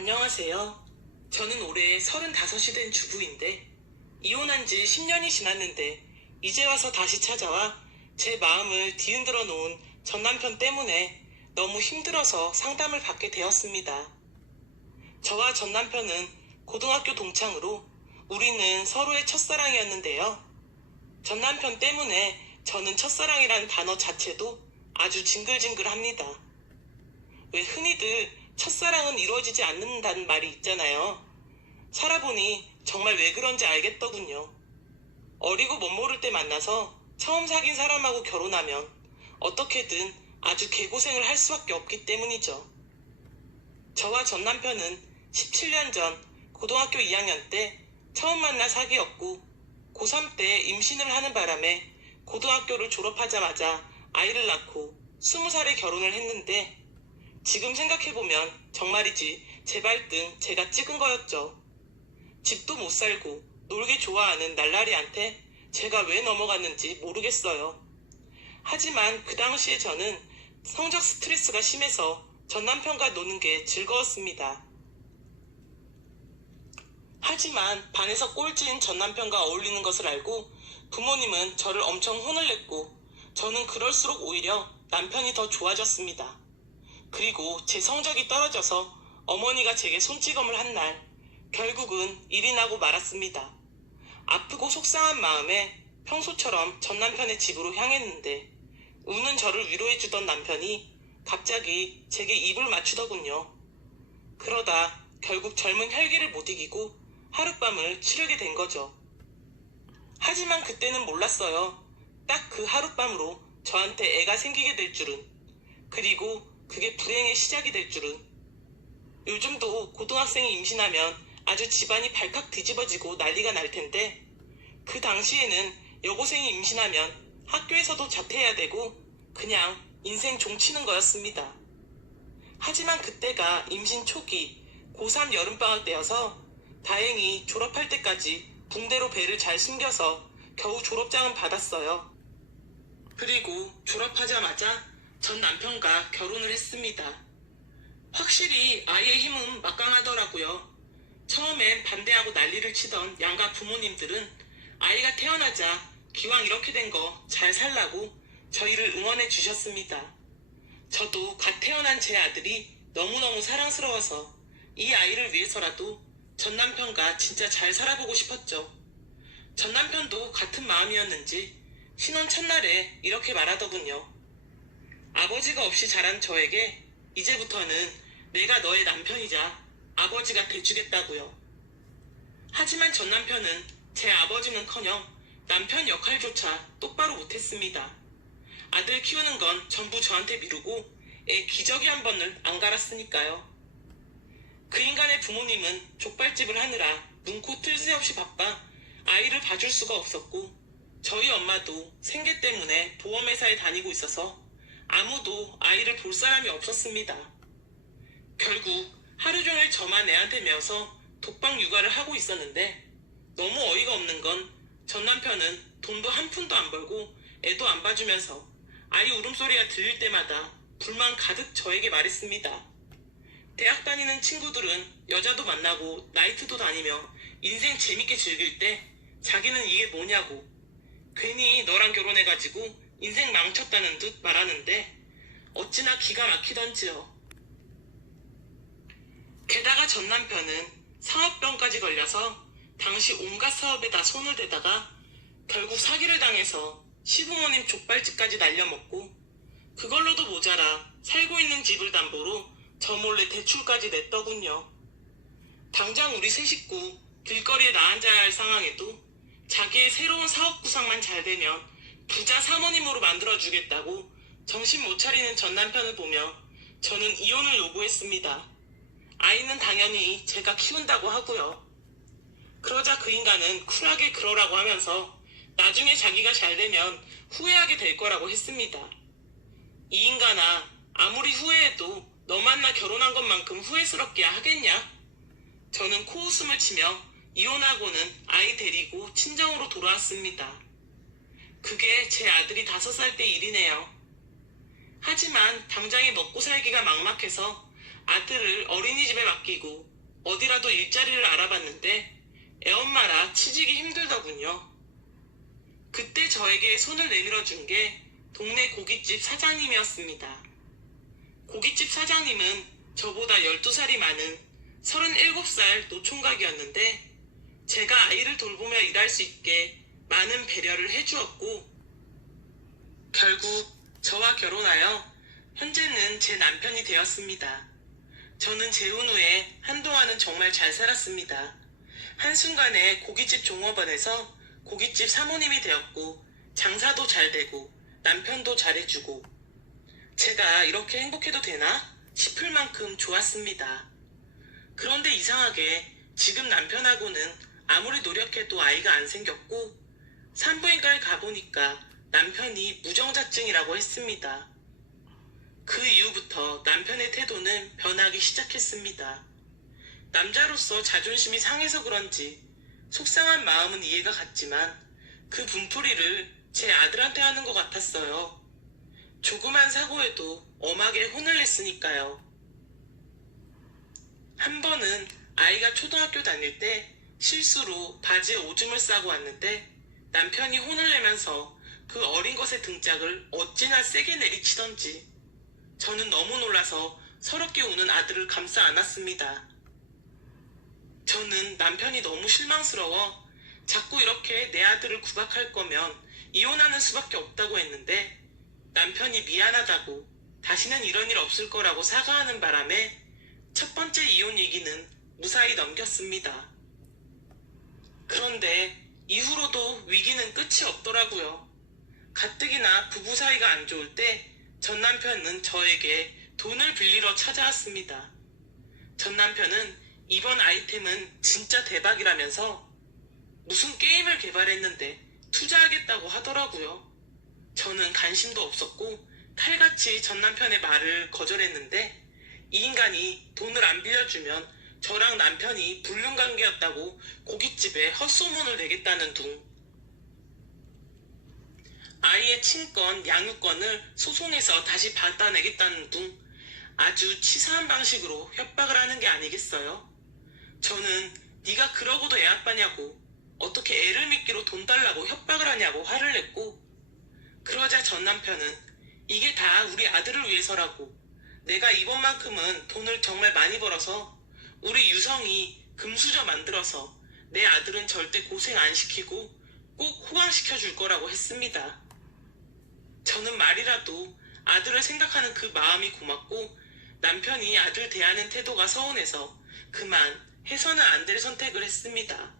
안녕하세요. 저는 올해 35이 된 주부인데 이혼한 지 10년이 지났는데 이제 와서 다시 찾아와 제 마음을 뒤흔들어 놓은 전 남편 때문에 너무 힘들어서 상담을 받게 되었습니다. 저와 전 남편은 고등학교 동창으로 우리는 서로의 첫사랑이었는데요. 전 남편 때문에 저는 첫사랑이라는 단어 자체도 아주 징글징글합니다. 왜 흔히들 첫사랑은 이루어지지 않는다는 말이 있잖아요. 살아보니 정말 왜 그런지 알겠더군요. 어리고 멋모를 때 만나서 처음 사귄 사람하고 결혼하면 어떻게든 아주 개고생을 할 수밖에 없기 때문이죠. 저와 전 남편은 17년 전 고등학교 2학년 때 처음 만나 사귀었고 고3 때 임신을 하는 바람에 고등학교를 졸업하자마자 아이를 낳고 20살에 결혼을 했는데 지금 생각해보면 정말이지 제 발등 제가 찍은 거였죠. 집도 못 살고 놀기 좋아하는 날라리한테 제가 왜 넘어갔는지 모르겠어요. 하지만 그 당시에 저는 성적 스트레스가 심해서 전 남편과 노는 게 즐거웠습니다. 하지만 반에서 꼴찌인 전 남편과 어울리는 것을 알고 부모님은 저를 엄청 혼을 냈고 저는 그럴수록 오히려 남편이 더 좋아졌습니다. 그리고 제 성적이 떨어져서 어머니가 제게 손찌검을 한 날 결국은 일이 나고 말았습니다. 아프고 속상한 마음에 평소처럼 전 남편의 집으로 향했는데 우는 저를 위로해주던 남편이 갑자기 제게 입을 맞추더군요. 그러다 결국 젊은 혈기를 못 이기고 하룻밤을 치르게 된 거죠. 하지만 그때는 몰랐어요. 딱 그 하룻밤으로 저한테 애가 생기게 될 줄은. 그리고 그게 불행의 시작이 될 줄은. 요즘도 고등학생이 임신하면 아주 집안이 발칵 뒤집어지고 난리가 날 텐데 그 당시에는 여고생이 임신하면 학교에서도 자퇴해야 되고 그냥 인생 종치는 거였습니다. 하지만 그때가 임신 초기 고3 여름방학 때여서 다행히 졸업할 때까지 붕대로 배를 잘 숨겨서 겨우 졸업장은 받았어요. 그리고 졸업하자마자 전 남편과 결혼을 했습니다. 확실히 아이의 힘은 막강하더라고요. 처음엔 반대하고 난리를 치던 양가 부모님들은 아이가 태어나자 기왕 이렇게 된 거 잘 살라고 저희를 응원해 주셨습니다. 저도 갓 태어난 제 아들이 너무너무 사랑스러워서 이 아이를 위해서라도 전 남편과 진짜 잘 살아보고 싶었죠. 전 남편도 같은 마음이었는지 신혼 첫날에 이렇게 말하더군요. 아버지가 없이 자란 저에게 이제부터는 내가 너의 남편이자 아버지가 돼주겠다고요. 하지만 전 남편은 제 아버지는커녕 남편 역할조차 똑바로 못했습니다. 아들 키우는 건 전부 저한테 미루고 애 기저귀 한 번을 안 갈았으니까요. 그 인간의 부모님은 족발집을 하느라 눈코 뜰 새 없이 바빠 아이를 봐줄 수가 없었고 저희 엄마도 생계 때문에 보험회사에 다니고 있어서 아무도 아이를 볼 사람이 없었습니다. 결국 하루 종일 저만 애한테 메어서 독박 육아를 하고 있었는데 너무 어이가 없는 건 전 남편은 돈도 한 푼도 안 벌고 애도 안 봐주면서 아이 울음소리가 들릴 때마다 불만 가득 저에게 말했습니다. 대학 다니는 친구들은 여자도 만나고 나이트도 다니며 인생 재밌게 즐길 때 자기는 이게 뭐냐고 괜히 너랑 결혼해가지고 인생 망쳤다는 듯 말하는데 어찌나 기가 막히던지요. 게다가 전 남편은 상업병까지 걸려서 당시 온갖 사업에 다 손을 대다가 결국 사기를 당해서 시부모님 족발집까지 날려먹고 그걸로도 모자라 살고 있는 집을 담보로 저 몰래 대출까지 냈더군요. 당장 우리 세 식구 길거리에 나앉아야 할 상황에도 자기의 새로운 사업 구상만 잘 되면 부자 사모님으로 만들어주겠다고 정신 못 차리는 전 남편을 보며 저는 이혼을 요구했습니다. 아이는 당연히 제가 키운다고 하고요. 그러자 그 인간은 쿨하게 그러라고 하면서 나중에 자기가 잘 되면 후회하게 될 거라고 했습니다. 이 인간아, 아무리 후회해도 너 만나 결혼한 것만큼 후회스럽게 하겠냐? 저는 코웃음을 치며 이혼하고는 아이 데리고 친정으로 돌아왔습니다. 그게 제 아들이 5살 때 일이네요. 하지만 당장에 먹고 살기가 막막해서 아들을 어린이집에 맡기고 어디라도 일자리를 알아봤는데 애엄마라 취직이 힘들더군요. 그때 저에게 손을 내밀어 준 게 동네 고깃집 사장님이었습니다. 고깃집 사장님은 저보다 12살이 많은 37살 노총각이었는데 제가 아이를 돌보며 일할 수 있게 많은 배려를 해주었고 결국 저와 결혼하여 현재는 제 남편이 되었습니다. 저는 재혼 후에 한동안은 정말 잘 살았습니다. 한순간에 고깃집 종업원에서 고깃집 사모님이 되었고 장사도 잘 되고 남편도 잘해주고 제가 이렇게 행복해도 되나 싶을 만큼 좋았습니다. 그런데 이상하게 지금 남편하고는 아무리 노력해도 아이가 안 생겼고 산부인과에 가보니까 남편이 무정자증이라고 했습니다. 그 이후부터 남편의 태도는 변하기 시작했습니다. 남자로서 자존심이 상해서 그런지 속상한 마음은 이해가 갔지만 그 분풀이를 제 아들한테 하는 것 같았어요. 조그만 사고에도 엄하게 혼을 냈으니까요. 한 번은 아이가 초등학교 다닐 때 실수로 바지에 오줌을 싸고 왔는데 남편이 혼을 내면서 그 어린 것의 등짝을 어찌나 세게 내리치던지 저는 너무 놀라서 서럽게 우는 아들을 감싸 안았습니다. 저는 남편이 너무 실망스러워 자꾸 이렇게 내 아들을 구박할 거면 이혼하는 수밖에 없다고 했는데 남편이 미안하다고 다시는 이런 일 없을 거라고 사과하는 바람에 첫 번째 이혼 위기는 무사히 넘겼습니다. 그런데 이후로도 위기는 끝이 없더라고요. 가뜩이나 부부 사이가 안 좋을 때 전 남편은 저에게 돈을 빌리러 찾아왔습니다. 전 남편은 이번 아이템은 진짜 대박이라면서 무슨 게임을 개발했는데 투자하겠다고 하더라고요. 저는 관심도 없었고 칼같이 전 남편의 말을 거절했는데 이 인간이 돈을 안 빌려주면 저랑 남편이 불륜관계였다고 고깃집에 헛소문을 내겠다는 둥 아이의 친권, 양육권을 소송해서 다시 받아내겠다는 둥 아주 치사한 방식으로 협박을 하는 게 아니겠어요? 저는 네가 그러고도 애 아빠냐고 어떻게 애를 믿기로 돈 달라고 협박을 하냐고 화를 냈고 그러자 전 남편은 이게 다 우리 아들을 위해서라고 내가 이번만큼은 돈을 정말 많이 벌어서 우리 유성이 금수저 만들어서 내 아들은 절대 고생 안 시키고 꼭 호강시켜 줄 거라고 했습니다. 저는 말이라도 아들을 생각하는 그 마음이 고맙고 남편이 아들 대하는 태도가 서운해서 그만 해서는 안 될 선택을 했습니다.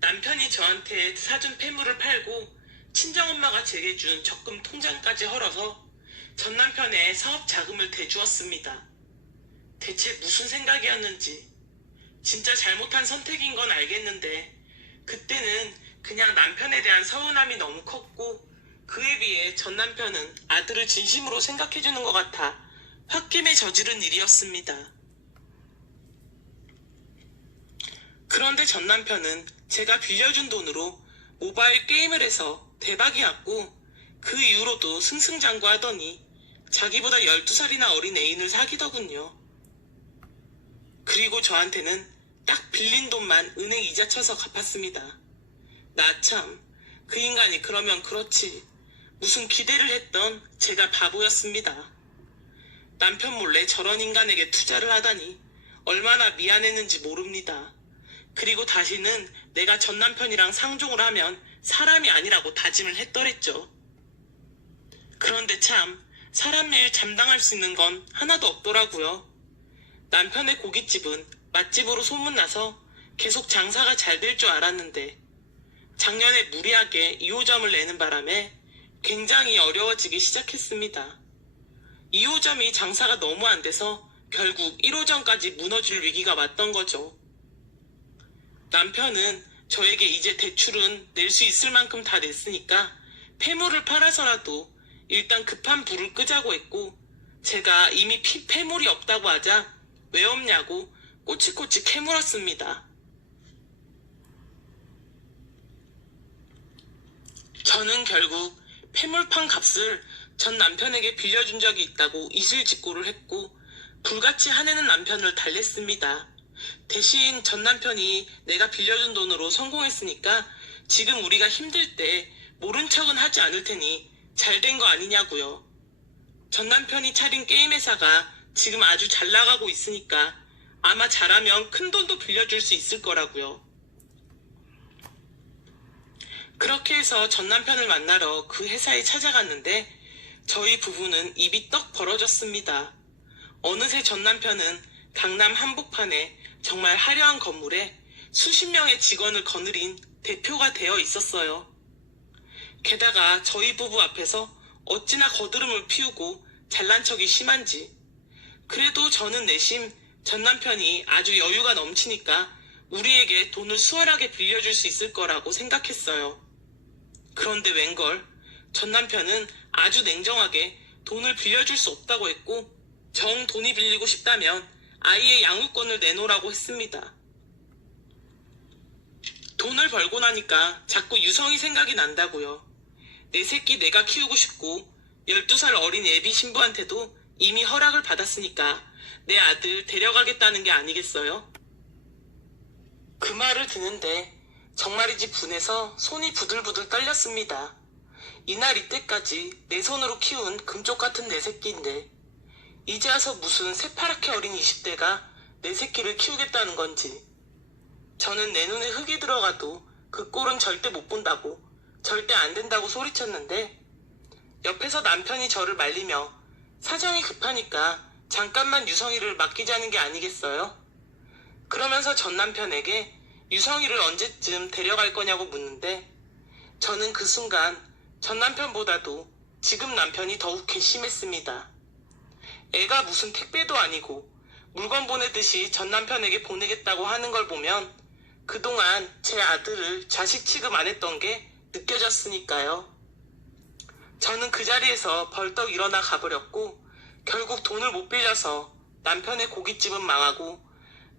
남편이 저한테 사준 폐물을 팔고 친정엄마가 제게 준 적금 통장까지 헐어서 전 남편의 사업 자금을 대주었습니다. 대체 무슨 생각이었는지 진짜 잘못한 선택인 건 알겠는데 그때는 그냥 남편에 대한 서운함이 너무 컸고 그에 비해 전 남편은 아들을 진심으로 생각해주는 것 같아 홧김에 저지른 일이었습니다. 그런데 전 남편은 제가 빌려준 돈으로 모바일 게임을 해서 대박이 났고 그 이후로도 승승장구하더니 자기보다 12살이나 어린 애인을 사귀더군요. 그리고 저한테는 딱 빌린 돈만 은행 이자 쳐서 갚았습니다. 나 참, 그 인간이 그러면 그렇지. 무슨 기대를 했던 제가 바보였습니다. 남편 몰래 저런 인간에게 투자를 하다니 얼마나 미안했는지 모릅니다. 그리고 다시는 내가 전 남편이랑 상종을 하면 사람이 아니라고 다짐을 했더랬죠. 그런데 참 사람 일 감당할 수 있는 건 하나도 없더라고요. 남편의 고깃집은 맛집으로 소문나서 계속 장사가 잘 될 줄 알았는데 작년에 무리하게 2호점을 내는 바람에 굉장히 어려워지기 시작했습니다. 2호점이 장사가 너무 안 돼서 결국 1호점까지 무너질 위기가 왔던 거죠. 남편은 저에게 이제 대출은 낼 수 있을 만큼 다 냈으니까 폐물을 팔아서라도 일단 급한 불을 끄자고 했고 제가 이미 폐물이 없다고 하자 왜 없냐고 꼬치꼬치 캐물었습니다. 저는 결국 폐물판 값을 전 남편에게 빌려준 적이 있다고 이슬직고를 했고 불같이 화내는 남편을 달랬습니다. 대신 전 남편이 내가 빌려준 돈으로 성공했으니까 지금 우리가 힘들 때 모른 척은 하지 않을 테니 잘 된 거 아니냐고요. 전 남편이 차린 게임 회사가 지금 아주 잘 나가고 있으니까 아마 잘하면 큰 돈도 빌려줄 수 있을 거라고요. 그렇게 해서 전 남편을 만나러 그 회사에 찾아갔는데 저희 부부는 입이 떡 벌어졌습니다. 어느새 전 남편은 강남 한복판에 정말 화려한 건물에 수십 명의 직원을 거느린 대표가 되어 있었어요. 게다가 저희 부부 앞에서 어찌나 거드름을 피우고 잘난 척이 심한지. 그래도 저는 내심 전 남편이 아주 여유가 넘치니까 우리에게 돈을 수월하게 빌려줄 수 있을 거라고 생각했어요. 그런데 웬걸 전 남편은 아주 냉정하게 돈을 빌려줄 수 없다고 했고 정 돈이 빌리고 싶다면 아이의 양육권을 내놓으라고 했습니다. 돈을 벌고 나니까 자꾸 유성이 생각이 난다고요. 내 새끼 내가 키우고 싶고 12살 어린 예비 신부한테도 이미 허락을 받았으니까 내 아들 데려가겠다는 게 아니겠어요? 그 말을 듣는데 정말이지 분해서 손이 부들부들 떨렸습니다. 이날 이때까지 내 손으로 키운 금쪽 같은 내 새끼인데 이제 와서 무슨 새파랗게 어린 20대가 내 새끼를 키우겠다는 건지. 저는 내 눈에 흙이 들어가도 그 꼴은 절대 못 본다고 절대 안 된다고 소리쳤는데 옆에서 남편이 저를 말리며 사정이 급하니까 잠깐만 유성이를 맡기자는 게 아니겠어요? 그러면서 전 남편에게 유성이를 언제쯤 데려갈 거냐고 묻는데 저는 그 순간 전 남편보다도 지금 남편이 더욱 괘씸했습니다. 애가 무슨 택배도 아니고 물건 보내듯이 전 남편에게 보내겠다고 하는 걸 보면 그동안 제 아들을 자식 취급 안 했던 게 느껴졌으니까요. 저는 그 자리에서 벌떡 일어나 가버렸고 결국 돈을 못 빌려서 남편의 고깃집은 망하고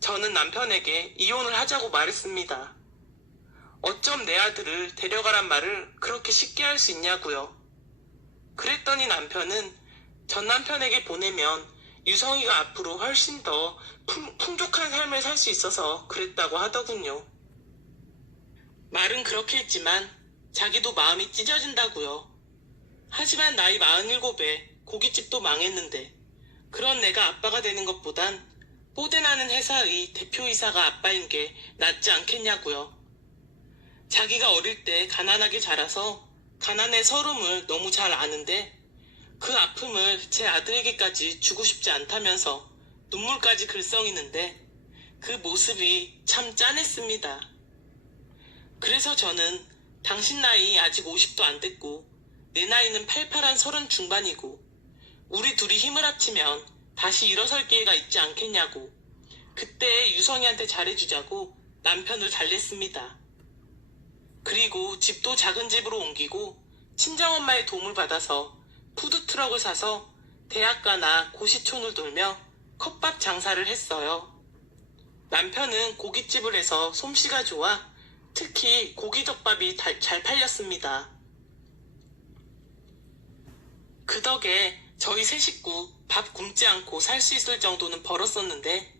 저는 남편에게 이혼을 하자고 말했습니다. 어쩜 내 아들을 데려가란 말을 그렇게 쉽게 할 수 있냐고요. 그랬더니 남편은 전 남편에게 보내면 유성이가 앞으로 훨씬 더 풍족한 삶을 살 수 있어서 그랬다고 하더군요. 말은 그렇게 했지만 자기도 마음이 찢어진다고요. 하지만 나이 47에 고깃집도 망했는데 그런 내가 아빠가 되는 것보단 뽀대나는 회사의 대표이사가 아빠인 게 낫지 않겠냐고요. 자기가 어릴 때 가난하게 자라서 가난의 서름을 너무 잘 아는데 그 아픔을 제 아들에게까지 주고 싶지 않다면서 눈물까지 글썽이는데 그 모습이 참 짠했습니다. 그래서 저는 당신 나이 아직 50도 안 됐고 내 나이는 팔팔한 30 중반이고 우리 둘이 힘을 합치면 다시 일어설 기회가 있지 않겠냐고 그때 유성이한테 잘해주자고 남편을 달랬습니다. 그리고 집도 작은 집으로 옮기고 친정엄마의 도움을 받아서 푸드트럭을 사서 대학가나 고시촌을 돌며 컵밥 장사를 했어요. 남편은 고깃집을 해서 솜씨가 좋아 특히 고기덮밥이 잘 팔렸습니다. 그 덕에 저희 세 식구 밥 굶지 않고 살 수 있을 정도는 벌었었는데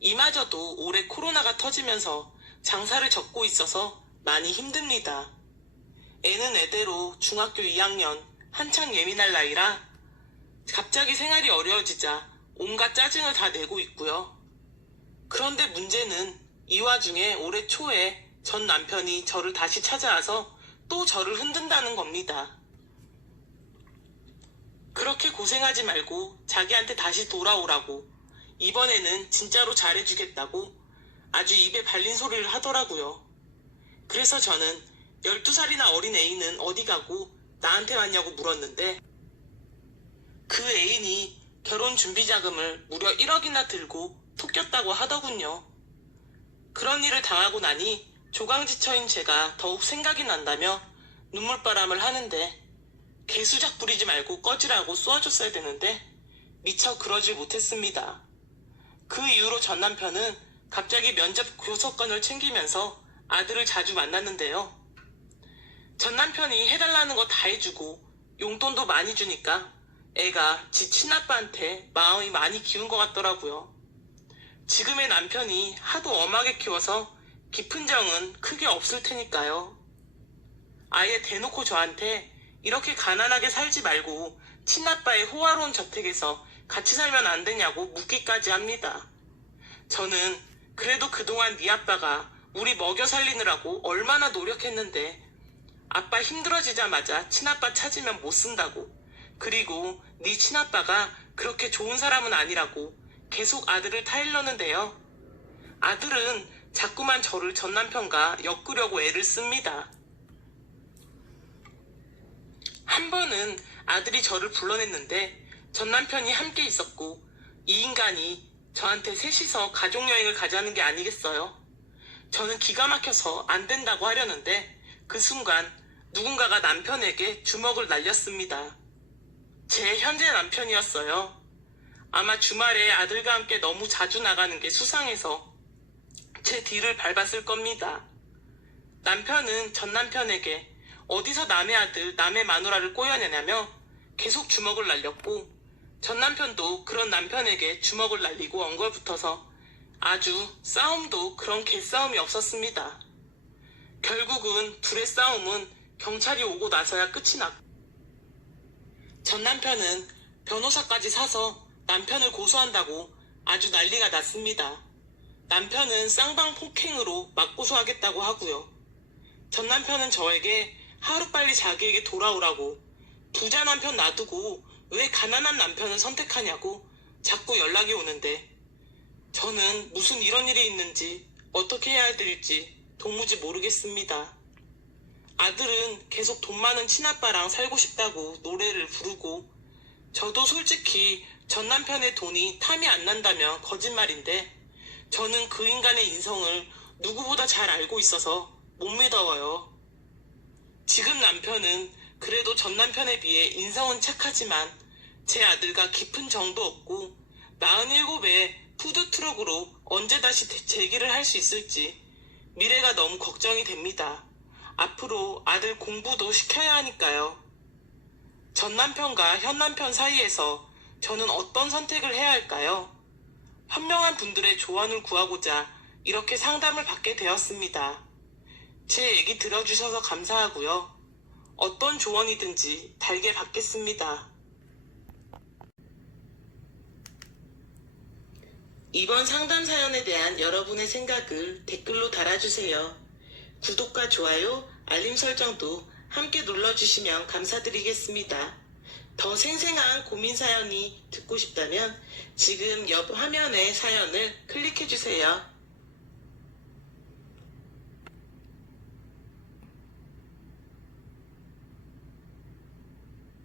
이마저도 올해 코로나가 터지면서 장사를 접고 있어서 많이 힘듭니다. 애는 애대로 중학교 2학년 한창 예민할 나이라 갑자기 생활이 어려워지자 온갖 짜증을 다 내고 있고요. 그런데 문제는 이 와중에 올해 초에 전 남편이 저를 다시 찾아와서 또 저를 흔든다는 겁니다. 그렇게 고생하지 말고 자기한테 다시 돌아오라고 이번에는 진짜로 잘해주겠다고 아주 입에 발린 소리를 하더라고요. 그래서 저는 12살이나 어린 애인은 어디 가고 나한테 왔냐고 물었는데 그 애인이 결혼 준비 자금을 무려 1억이나 들고 톡꼈다고 하더군요. 그런 일을 당하고 나니 조강지처인 제가 더욱 생각이 난다며 눈물바람을 하는데 개수작 부리지 말고 꺼지라고 쏘아줬어야 되는데 미처 그러질 못했습니다. 그 이후로 전 남편은 갑자기 면접 교섭권을 챙기면서 아들을 자주 만났는데요. 전 남편이 해달라는 거 다 해주고 용돈도 많이 주니까 애가 지 친아빠한테 마음이 많이 기운 것 같더라고요. 지금의 남편이 하도 엄하게 키워서 깊은 정은 크게 없을 테니까요. 아예 대놓고 저한테 이렇게 가난하게 살지 말고 친아빠의 호화로운 저택에서 같이 살면 안 되냐고 묻기까지 합니다. 저는 그래도 그동안 네 아빠가 우리 먹여 살리느라고 얼마나 노력했는데 아빠 힘들어지자마자 친아빠 찾으면 못 쓴다고, 그리고 네 친아빠가 그렇게 좋은 사람은 아니라고 계속 아들을 타일렀는데요. 아들은 자꾸만 저를 전 남편과 엮으려고 애를 씁니다. 한 번은 아들이 저를 불러냈는데 전 남편이 함께 있었고 이 인간이 저한테 셋이서 가족여행을 가자는 게 아니겠어요? 저는 기가 막혀서 안 된다고 하려는데 그 순간 누군가가 남편에게 주먹을 날렸습니다. 제 현재 남편이었어요. 아마 주말에 아들과 함께 너무 자주 나가는 게 수상해서 제 뒤를 밟았을 겁니다. 남편은 전 남편에게 어디서 남의 아들, 남의 마누라를 꼬여내냐며 계속 주먹을 날렸고 전 남편도 그런 남편에게 주먹을 날리고 엉걸붙어서 아주 싸움도 그런 개싸움이 없었습니다. 결국은 둘의 싸움은 경찰이 오고 나서야 끝이 났고 전 남편은 변호사까지 사서 남편을 고소한다고 아주 난리가 났습니다. 남편은 쌍방 폭행으로 맞고소하겠다고 하고요. 전 남편은 저에게 하루빨리 자기에게 돌아오라고, 부자 남편 놔두고 왜 가난한 남편을 선택하냐고 자꾸 연락이 오는데 저는 무슨 이런 일이 있는지 어떻게 해야 될지 도무지 모르겠습니다. 아들은 계속 돈 많은 친아빠랑 살고 싶다고 노래를 부르고 저도 솔직히 전 남편의 돈이 탐이 안 난다면 거짓말인데 저는 그 인간의 인성을 누구보다 잘 알고 있어서 못 믿어요. 지금 남편은 그래도 전 남편에 비해 인성은 착하지만 제 아들과 깊은 정도 없고 47에 푸드트럭으로 언제 다시 재기를 할 수 있을지 미래가 너무 걱정이 됩니다. 앞으로 아들 공부도 시켜야 하니까요. 전 남편과 현 남편 사이에서 저는 어떤 선택을 해야 할까요? 현명한 분들의 조언을 구하고자 이렇게 상담을 받게 되었습니다. 제 얘기 들어주셔서 감사하고요. 어떤 조언이든지 달게 받겠습니다. 이번 상담 사연에 대한 여러분의 생각을 댓글로 달아주세요. 구독과 좋아요, 알림 설정도 함께 눌러주시면 감사드리겠습니다. 더 생생한 고민 사연이 듣고 싶다면 지금 옆 화면의 사연을 클릭해주세요.